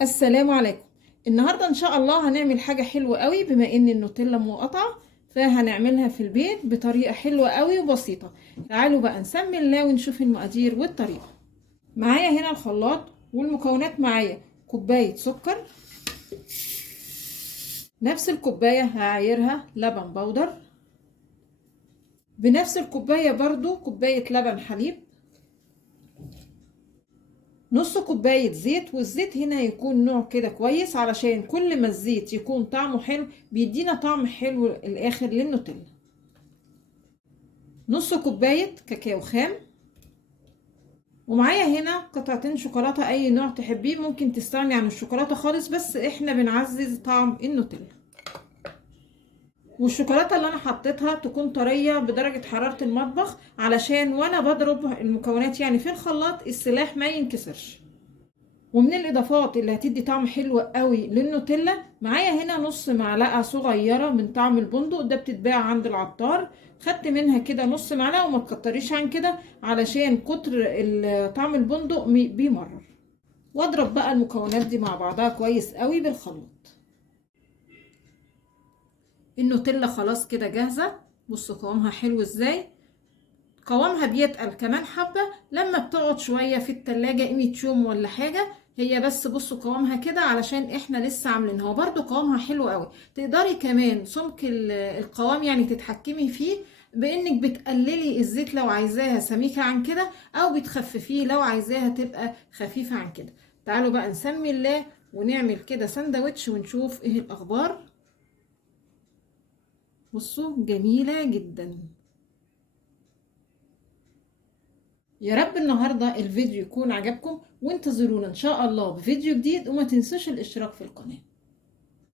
السلام عليكم. النهارده ان شاء الله هنعمل حاجه حلوه قوي، بما ان النوتيلا مقاطعه فهنعملها في البيت بطريقه حلوه قوي وبسيطه. تعالوا بقى نسمي الله ونشوف المقادير والطريقه. معايا هنا الخلاط والمكونات. معايا كوبايه سكر، نفس الكوبايه هعايرها لبن بودر، بنفس الكوبايه برضو كوبايه لبن حليب، نص كوباية زيت. والزيت هنا يكون نوع كده كويس، علشان كل ما الزيت يكون طعمه حلو بيدينا طعم حلو الاخر للنوتيلا. نص كوباية كاكاو خام، ومعايا هنا قطعتين شوكولاتة اي نوع تحبيه، ممكن تستغني عن الشوكولاتة خالص، بس احنا بنعزز طعم النوتيلا. والشوكولاتة اللي انا حطيتها تكون طرية بدرجة حرارة المطبخ، علشان وانا بضرب المكونات يعني في الخلاط السلاح ما ينكسرش. ومن الاضافات اللي هتدي طعم حلو قوي للنوتيلا، معايا هنا نص معلقه صغيره من طعم البندق، ده بتتباع عند العطار. خدت منها كده نص معلقه، وما تكتريش عن كده علشان كتر طعم البندق بيمرر. واضرب بقى المكونات دي مع بعضها كويس قوي بالخلاط. النوتيلا خلاص كده جاهزه. بصوا قوامها حلو ازاي. قوامها بيتقل كمان حبة لما بتقعد شوية في التلاجة قيمة يوم ولا حاجة. هي بس بصوا قوامها كده علشان احنا لسه عاملينها، وبرده قوامها حلو قوي. تقدري كمان سمك القوام يعني تتحكمي فيه، بانك بتقللي الزيت لو عايزاها سميكة عن كده، او بتخففيه لو عايزاها تبقى خفيفة عن كده. تعالوا بقى نسمي الله ونعمل كده سندوتش ونشوف ايه الاخبار. بصوا جميلة جدا. يا رب النهاردة الفيديو يكون عجبكم، وانتظرونا ان شاء الله بفيديو جديد، وما تنسوش الاشتراك في القناة.